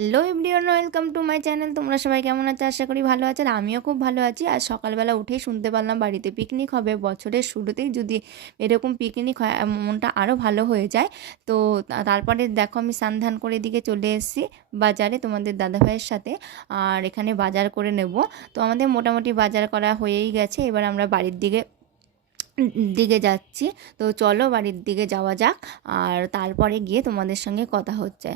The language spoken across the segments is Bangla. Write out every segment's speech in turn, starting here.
Hello everyone, welcome to my channel. তোমরা সবাই কেমন আছো? আশা করি ভালো আছো। আর আমিও খুব ভালো আছি। আর সকালবেলা উঠেই শুনতে পারলাম বাড়িতে পিকনিক হবে। বছরের শুরুতেই যদি এরকম পিকনিক হয় মনটা আরও ভালো হয়ে যায়। তো তারপরে দেখো আমি স্নান ধান করে দিকে চলে এসেছি বাজারে তোমাদের দাদাভাইয়ের সাথে। আর এখানে বাজার করে নেব। তো আমাদের মোটামুটি বাজার করা হয়েই গেছে। এবার আমরা বাড়ির দিকে দিকে যাচ্ছি। তো চলো বাড়ির দিকে যাওয়া যাক। আর তারপরে গিয়ে তোমাদের সঙ্গে কথা হচ্ছে।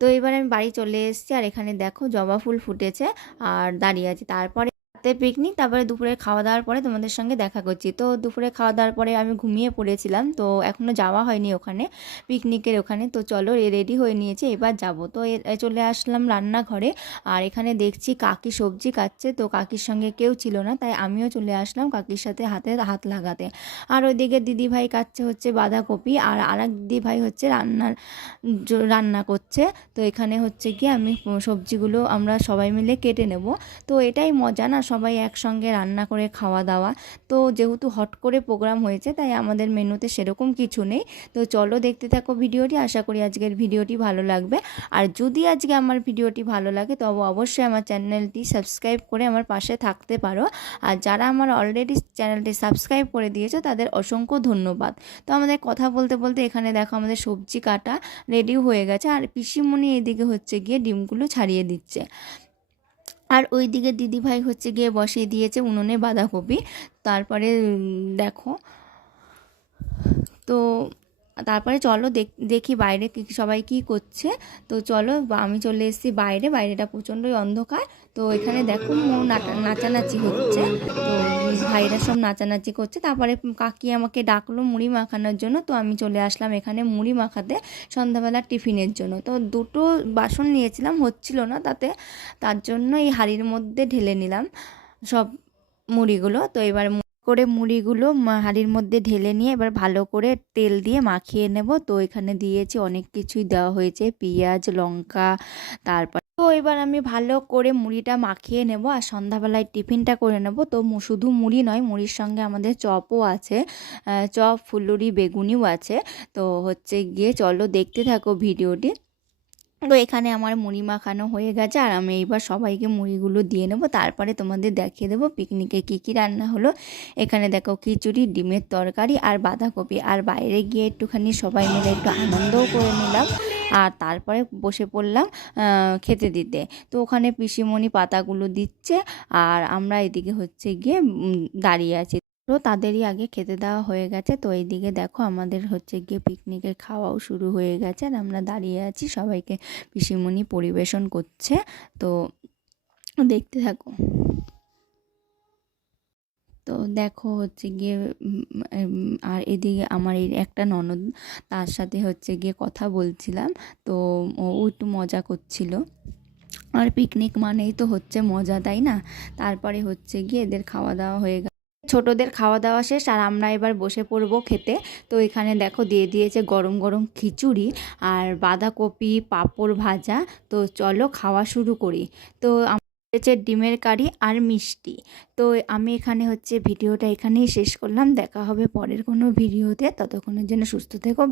তো এবার আমি বাড়ি চলে এসেছি। আর এখানে দেখো জবা ফুল ফুটেছে আর দাঁড়িয়ে আছি। তারপরে রাতে পিকনিক, তারপরে দুপুরে খাওয়া দাওয়ার পরে তোমাদের সঙ্গে দেখা করছি। তো দুপুরে খাওয়া দাওয়ার পরে আমি ঘুমিয়ে পড়েছিলাম, তো এখনও যাওয়া হয়নি ওখানে পিকনিকের ওখানে। তো চলো রেডি হয়ে নিয়েছে, এবার যাব। তো চলে আসলাম রান্নাঘরে। আর এখানে দেখছি কাকি সবজি কাটছে। তো কাকির সঙ্গে কেউ ছিল না, তাই আমিও চলে আসলাম কাকির সাথে হাতে হাত লাগাতে। আর ওইদিকে দিদিভাই কাটছে হচ্ছে বাঁধাকপি, আর আরেক দিদিভাই হচ্ছে রান্না করছে। তো এখানে হচ্ছে কি আমি সবজিগুলো আমরা সবাই মিলে কেটে নেব। তো এটাই মজা না, সবাই একসঙ্গে রান্না করে খাওয়া দাওয়া। তো যেহেতু হট করে প্রোগ্রাম হয়েছে, তাই আমাদের মেনুতে সেরকম কিছু নেই। তো চলো দেখতে থাকো ভিডিওটি। আশা করি আজকের ভিডিওটি ভালো লাগবে। আর যদি আজকে আমার ভিডিওটি ভালো লাগে তবে অবশ্যই আমার চ্যানেলটি সাবস্ক্রাইব করে আমার পাশে থাকতে পারো। আর যারা আমার অলরেডি চ্যানেলটি সাবস্ক্রাইব করে দিয়েছো তাদের অসংখ্য ধন্যবাদ। তো আমাদের কথা বলতে বলতে এখানে দেখো আমাদের সবজি কাটা রেডিও হয়ে গেছে। আর পিসিমণি এইদিকে হচ্ছে গিয়ে ডিমগুলো ছাড়িয়ে দিচ্ছে। আর ওই দিকে দিদিভাই হচ্ছে গিয়ে বসিয়ে দিয়েছে উনুনে বাঁধাকপি। তারপরে দেখো, তো তারপরে চলো দেখি বাইরে সবাই কি করছে। তো চলো আমি চলে এসেছি বাইরে। বাইরেটা প্রচণ্ডই অন্ধকার। তো এখানে দেখো নাচানাচি হচ্ছে। তো ভাইরা সব নাচানাচি করছে। তারপরে কাকি আমাকে ডাকলো মুড়ি মাখানোর জন্য। তো আমি চলে আসলাম এখানে মুড়ি মাখাতে সন্ধ্যাবেলার টিফিনের জন্য। তো দুটো বাসন নিয়েছিলাম, হচ্ছিল না তার জন্য এই হাঁড়ির মধ্যে ঢেলে নিলাম সব মুড়িগুলো। তো এবার করে মুড়িগুলো হাঁড়ির মধ্যে ঢেলে নিয়ে এবার ভালো করে তেল দিয়ে মাখিয়ে নেব। তো এখানে দিয়েছি অনেক কিছুই দেওয়া হয়েছে, পেঁয়াজ লঙ্কা। তারপর তো এবার আমি ভালো করে মুড়িটা মাখিয়ে নেব আর সন্ধ্যাবেলায় টিফিনটা করে নেব। তো শুধু মুড়ি নয়, মুড়ির সঙ্গে আমাদের চপও আছে, চপ ফুলুরি বেগুনিও আছে। তো হচ্ছে গিয়ে চলো দেখতে থাকো ভিডিওটি। তো এখানে আমার মুড়ি মাখানো হয়ে গেছে, আর আমি এইবার সবাইকে মুড়িগুলো দিয়ে নেব। তারপরে তোমাদের দেখিয়ে দেবো পিকনিকে কী কী রান্না হলো। এখানে দেখো খিচুড়ি, ডিমের তরকারি আর বাঁধাকপি। আর বাইরে গিয়ে একটুখানি সবাই মিলে একটু আনন্দও করে নিলাম। আর তারপরে বসে পড়লাম খেতে দিতে। তো ওখানে পিসিমণি পাতাগুলো দিচ্ছে, আর আমরা এদিকে হচ্ছে গিয়ে দাঁড়িয়ে আছি। তো তাদেরই আগে খেতে দেওয়া হয়ে গেছে। তো এইদিকে দেখো আমাদের হচ্ছে গিয়ে পিকনিকের খাওয়াও শুরু হয়ে গেছে, আর আমরা দাঁড়িয়ে আছি, সবাইকে পিসিমণি পরিবেশন করছে। তো দেখতে থাকো। তো দেখো হচ্ছে গিয়ে আর এদিকে আমার এই একটা ননদ, তার সাথে হচ্ছে গিয়ে কথা বলছিলাম। তো ও একটু মজা করছিল। আর পিকনিক মানেই তো হচ্ছে মজা, তাই না? তারপরে হচ্ছে গিয়ে এদের খাওয়া দাওয়া হয়ে গেল, ছোটদের খাওয়া দাওয়া শেষ, আর আমরা এবার বসে পড়বো খেতে। তো এখানে দেখো দিয়ে দিয়েছে গরম গরম খিচুড়ি আর বাঁধাকপি পাঁপড় ভাজা। তো চলো খাওয়া শুরু করি। তো হচ্ছে ডিমের কারি আর মিষ্টি। তো আমি এখানে হচ্ছে ভিডিওটা এখানেই শেষ করলাম। দেখা হবে পরের কোনো ভিডিওতে। ততক্ষণের জন্য সুস্থ থেকো।